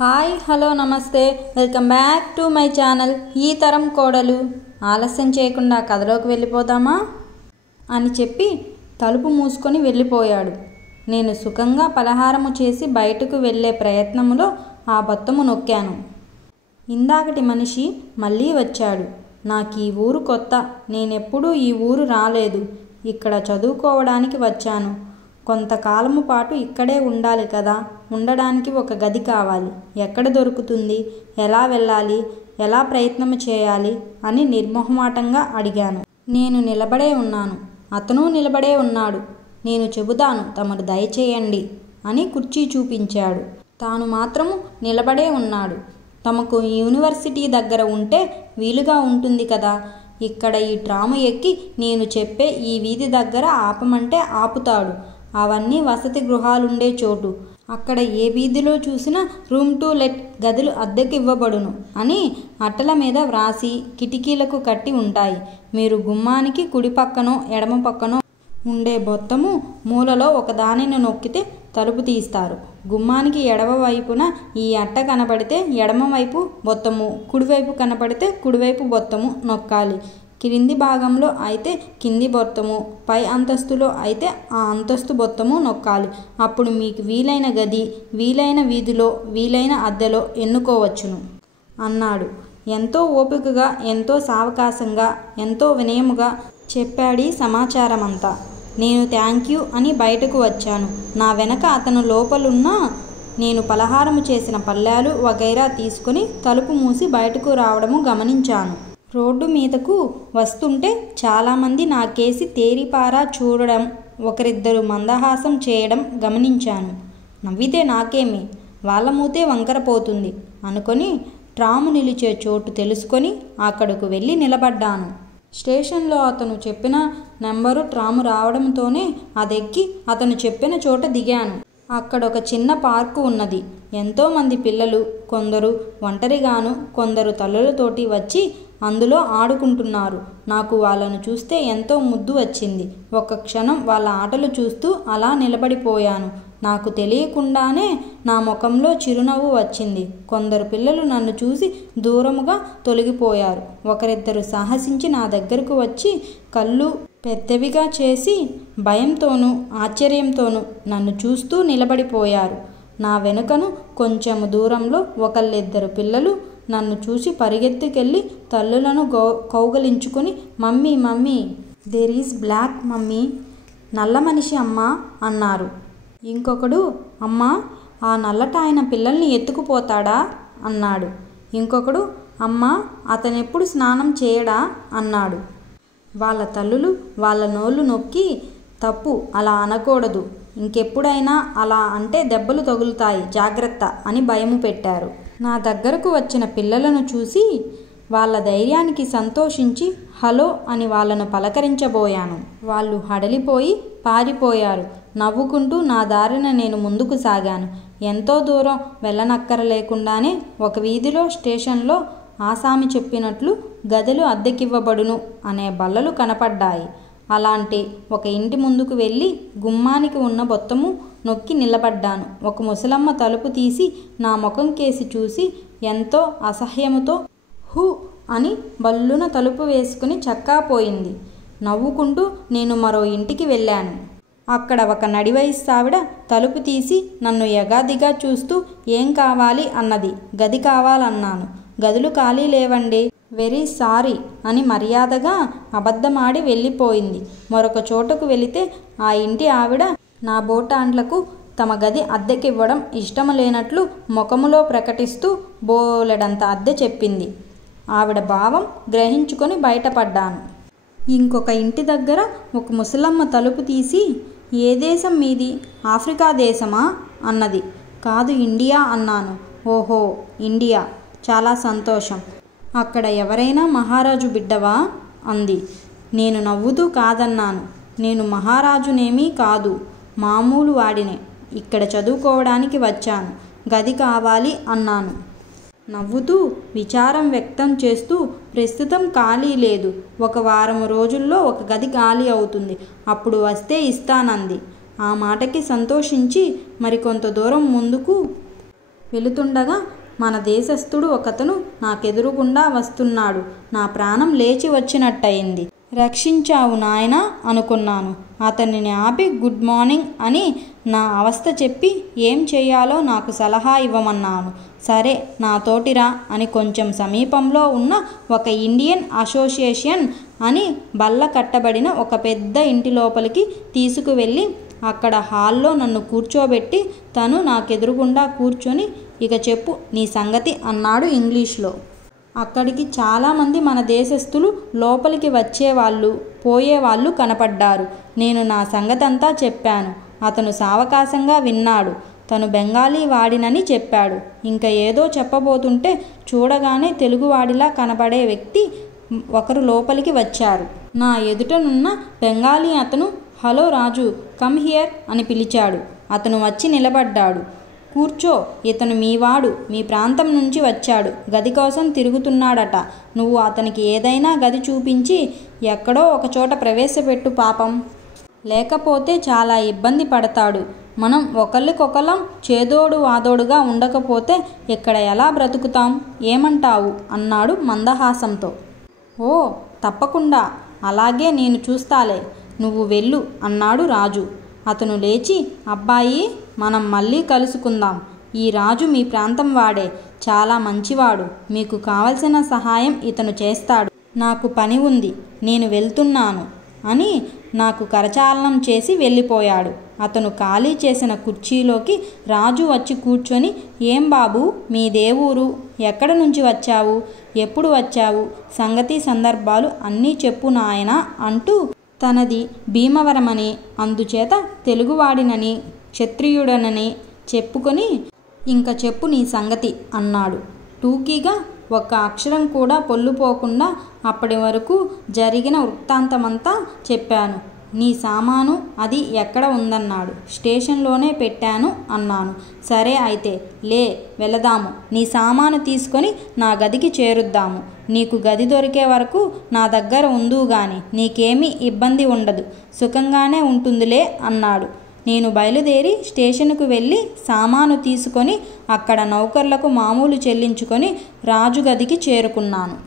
Hi hello నమస్తే welcome back to my channel. ఈ తరం కోడలు. ఆలస్యం చేయకుండా కథలోకి వెళ్ళిపోదామా అని చెప్పి తలుపు మూసుకొని వెళ్ళిపోయాడు. నేను సుఖంగా పలహారము చేసి బయటకు వెళ్ళే ప్రయత్నములో ఆ బొత్తము నొక్కాను. ఇందాకటి మనిషి మళ్ళీ వచ్చాడు. నాకు ఈ ఊరు కొత్త, నేనెప్పుడూ ఈ ఊరు రాలేదు. ఇక్కడ చదువుకోవడానికి వచ్చాను. కొంతకాలము పాటు ఇక్కడే ఉండాలి కదా. ఉండడానికి ఒక గది కావాలి. ఎక్కడ దొరుకుతుంది, ఎలా వెళ్ళాలి, ఎలా ప్రయత్నం చేయాలి అని నిర్మోహమాటంగా అడిగాను. నేను నిలబడే ఉన్నాను, అతను నిలబడే ఉన్నాడు. నేను చెబుతాను, తమరు దయచేయండి అని కుర్చీ చూపించాడు. తాను మాత్రము నిలబడే ఉన్నాడు. తమకు యూనివర్సిటీ దగ్గర ఉంటే వీలుగా ఉంటుంది కదా. ఇక్కడ ఈ ట్రాము ఎక్కి నేను చెప్పే ఈ వీధి దగ్గర ఆపమంటే ఆపుతాడు. అవన్నీ వసతి గృహాలుండే చోటు. అక్కడ ఏ వీధిలో చూసినా రూమ్ టు లెట్, గదులు అద్దెకి ఇవ్వబడును అని అట్టల మీద వ్రాసి కిటికీలకు కట్టి ఉంటాయి. మీరు గుమ్మానికి కుడి పక్కనో ఎడమ పక్కనో ఉండే బొత్తము మూలలో ఒకదానిని నొక్కితే తలుపు తీస్తారు. గుమ్మానికి ఎడమ వైపున ఈ అట్ట కనపడితే ఎడమ వైపు బొత్తము, కుడివైపు కనపడితే కుడివైపు బొత్తము నొక్కాలి. క్రింది భాగంలో అయితే కింది బొత్తము, పై అంతస్తులో అయితే ఆ అంతస్తు బొత్తము నొక్కాలి. అప్పుడు మీకు వీలైన గది, వీలైన వీధిలో, వీలైన అద్దెలో ఎన్నుకోవచ్చును అన్నాడు. ఎంతో ఓపికగా, ఎంతో సావకాశంగా, ఎంతో వినయముగా చెప్పాడీ సమాచారమంతా. నేను థ్యాంక్ యూ అని బయటకు వచ్చాను. నా వెనక అతను లోపలున్నా నేను పలహారము చేసిన పళ్ళాలు వగైరా తీసుకుని తలుపు మూసి బయటకు రావడము గమనించాను. రోడ్డు మీదకు వస్తుంటే చాలామంది నా కేసి తేరిపారా చూడడం, ఒకరిద్దరు మందహాసం చేయడం గమనించాను. నవ్వితే నాకేమి, వాళ్ళ మూతే వంకరపోతుంది అనుకొని ట్రాము నిలిచే చోటు తెలుసుకొని అక్కడకు వెళ్ళి నిలబడ్డాను. స్టేషన్లో అతను చెప్పిన నెంబరు ట్రాము రావడంతోనే అదెక్కి అతను చెప్పిన చోట దిగాను. అక్కడ ఒక చిన్న పార్కు ఉన్నది. ఎంతోమంది పిల్లలు, కొందరు ఒంటరిగాను, కొందరు తల్లులతోటి వచ్చి అందులో ఆడుకుంటున్నారు. నాకు వాళ్ళను చూస్తే ఎంతో ముద్దు వచ్చింది. ఒక్క క్షణం వాళ్ళ ఆటలు చూస్తూ అలా నిలబడిపోయాను. నాకు తెలియకుండానే నా ముఖంలో చిరునవ్వు వచ్చింది. కొందరు పిల్లలు నన్ను చూసి దూరముగా తొలగిపోయారు. ఒకరిద్దరు సాహసించి నా దగ్గరకు వచ్చి కళ్ళు పెద్దవిగా చేసి భయంతోనూ ఆశ్చర్యంతోనూ నన్ను చూస్తూ నిలబడిపోయారు. నా వెనుకను కొంచెము దూరంలో ఒకళ్ళిద్దరు పిల్లలు నన్ను చూసి పరిగెత్తుకెళ్ళి తల్లులను కౌగలించుకొని mummy mummy there is black mummy, నల్ల మనిషి అమ్మా అన్నారు. ఇంకొకడు అమ్మా ఆ నల్లటాయన పిల్లల్ని ఎత్తుకుపోతాడా అన్నాడు. ఇంకొకడు అమ్మా అతనెప్పుడు స్నానం చేయడా అన్నాడు. వాళ్ళ తల్లులు వాళ్ళ నోళ్ళు నొక్కి తప్పు, అలా అనకూడదు, ఇంకెప్పుడైనా అలా అంటే దెబ్బలు తగులుతాయి, జాగ్రత్త అని భయము పెట్టారు. నా దగ్గరకు వచ్చిన పిల్లలను చూసి వాళ్ళ ధైర్యానికి సంతోషించి హలో అని వాళ్ళను పలకరించబోయాను. వాళ్ళు హడలిపోయి పారిపోయారు. నవ్వుకుంటూ నా దారిన నేను ముందుకు సాగాను. ఎంతో దూరం వెళ్ళనక్కరలేకుండానే ఒక వీధిలో స్టేషన్లో ఆసామి చెప్పినట్లు గదులు అద్దెకివ్వబడును అనే బల్లలు కనపడ్డాయి. అలాంటి ఒక ఇంటి ముందుకు వెళ్ళి గుమ్మానికి ఉన్న బొత్తము నొక్కి నిలబడ్డాను. ఒక ముసలమ్మ తలుపు తీసి నా ముఖం కేసి చూసి ఎంతో అసహ్యముతో హూ అని బల్లున తలుపు వేసుకుని చక్కా పోయింది. నవ్వుకుంటూ నేను మరో ఇంటికి వెళ్ళాను. అక్కడ ఒక నడివయస్సావిడ తలుపు తీసి నన్ను యగాదిగా చూస్తూ ఏం కావాలి అన్నది. గది కావాలన్నాను. గదులు ఖాళీ లేవండి, వెరీ సారీ అని మర్యాదగా అబద్ధమాడి వెళ్ళిపోయింది. మరొక చోటకు వెళితే ఆ ఇంటి ఆవిడ నా బోటాండ్లకు తమ గది అద్దెకివ్వడం ఇష్టం లేనట్లు ముఖములో ప్రకటిస్తూ బోలెడంత అద్దె చెప్పింది. ఆవిడ భావం గ్రహించుకొని బయటపడ్డాను. ఇంకొక ఇంటి దగ్గర ఒక ముసలమ్మ తలుపు తీసి ఏ దేశం మీది, ఆఫ్రికా దేశమా అన్నది. కాదు ఇండియా అన్నాను. ఓహో ఇండియా, చాలా సంతోషం. అక్కడ ఎవరైనా మహారాజు బిడ్డవా అంది. నేను నవ్వుతూ కాదన్నాను. నేను మహారాజునేమీ కాదు, మామూలు వాడినే. ఇక్కడ చదువుకోవడానికి వచ్చాను. గది కావాలి అన్నాను. నవ్వుతూ విచారం వ్యక్తం చేస్తూ ప్రస్తుతం ఖాళీ లేదు, ఒక వారం రోజుల్లో ఒక గది ఖాళీ అవుతుంది, అప్పుడు వస్తే ఇస్తానంది. ఆ మాటకి సంతోషించి మరికొంత దూరం ముందుకు వెళుతుండగా మన దేశస్థుడు ఒకతను నాకెదురుగుండా వస్తున్నాడు. నా ప్రాణం లేచి వచ్చినట్టయింది. రక్షించావు నాయనా అనుకున్నాను. అతనిని ఆపి గుడ్ మార్నింగ్ అని నా అవస్థ చెప్పి ఏం చెయ్యాలో నాకు సలహా ఇవ్వమన్నాను. సరే నాతోటిరా అని కొంచెం సమీపంలో ఉన్న ఒక ఇండియన్ అసోసియేషన్ అని బల్ల కట్టబడిన ఒక పెద్ద ఇంటి లోపలికి తీసుకువెళ్ళి అక్కడ హాల్లో నన్ను కూర్చోబెట్టి తను నాకెదురుగుండా కూర్చొని ఇక చెప్పు నీ సంగతి అన్నాడు ఇంగ్లీష్లో. అక్కడికి చాలామంది మన దేశస్థులు లోపలికి వచ్చేవాళ్ళు పోయేవాళ్ళు కనపడ్డారు. నేను నా సంగతంతా చెప్పాను. అతను సావకాశంగా విన్నాడు. తను బెంగాలీ వాడినని చెప్పాడు. ఇంకా ఏదో చెప్పబోతుంటే చూడగానే తెలుగువాడిలా కనబడే వ్యక్తి ఒకరు లోపలికి వచ్చారు. నా ఎదుటనున్న బెంగాలీ అతను హలో రాజు కమ్ హియర్ అని పిలిచాడు. అతను వచ్చి నిలబడ్డాడు. కూర్చో, ఇతను మీవాడు, మీ ప్రాంతం నుంచి వచ్చాడు, గది కోసం తిరుగుతున్నాడట. నువ్వు అతనికి ఏదైనా గది చూపించి ఎక్కడో ఒకచోట ప్రవేశపెట్టు పాపం, లేకపోతే చాలా ఇబ్బంది పడతాడు. మనం ఒకళ్ళకొకళ్ళం చేదోడు వాదోడుగా ఉండకపోతే ఇక్కడ ఎలా బ్రతుకుతాం, ఏమంటావు అన్నాడు మందహాసంతో. ఓ తప్పకుండా, అలాగే నేను చూస్తాలే, నువ్వు వెళ్ళు అన్నాడు రాజు. అతను లేచి అబ్బాయి మనం మళ్ళీ కలుసుకుందాం. ఈ రాజు మీ ప్రాంతం వాడే, చాలా మంచివాడు. మీకు కావలసిన సహాయం ఇతను చేస్తాడు. నాకు పని ఉంది, నేను వెళ్తున్నాను అని నాకు కరచాలనం చేసి వెళ్ళిపోయాడు. అతను ఖాళీ చేసిన కుర్చీలోకి రాజు వచ్చి కూర్చొని ఏం బాబు మీదేవూరు, ఎక్కడ నుంచి వచ్చావు, ఎప్పుడు వచ్చావు, సంగతి సందర్భాలు అన్నీ చెప్పు నాయనా అంటూ తనది భీమవరమని అందుచేత తెలుగువాడినని క్షత్రియుడనని చెప్పుకొని ఇంక చెప్పు నీ సంగతి అన్నాడు. టూకీగా ఒక్క అక్షరం కూడా పొల్లుపోకుండా అప్పటి వరకు జరిగిన వృత్తాంతమంతా చెప్పాను. నీ సామాను అది ఎక్కడ ఉందన్నాడు. స్టేషన్లోనే పెట్టాను అన్నాను. సరే అయితే లే వెళదాము, నీ సామాను తీసుకొని నా గదికి చేరుద్దాము. నీకు గది దొరికే వరకు నా దగ్గర ఉందుగాని నీకేమీ ఇబ్బంది ఉండదు, సుఖంగానే ఉంటుందిలే అన్నాడు. నేను బయలుదేరి స్టేషన్కు వెళ్ళి సామాను తీసుకొని అక్కడ నౌకర్లకు మామూలు చెల్లించుకొని రాజు గదికి చేరుకున్నాను.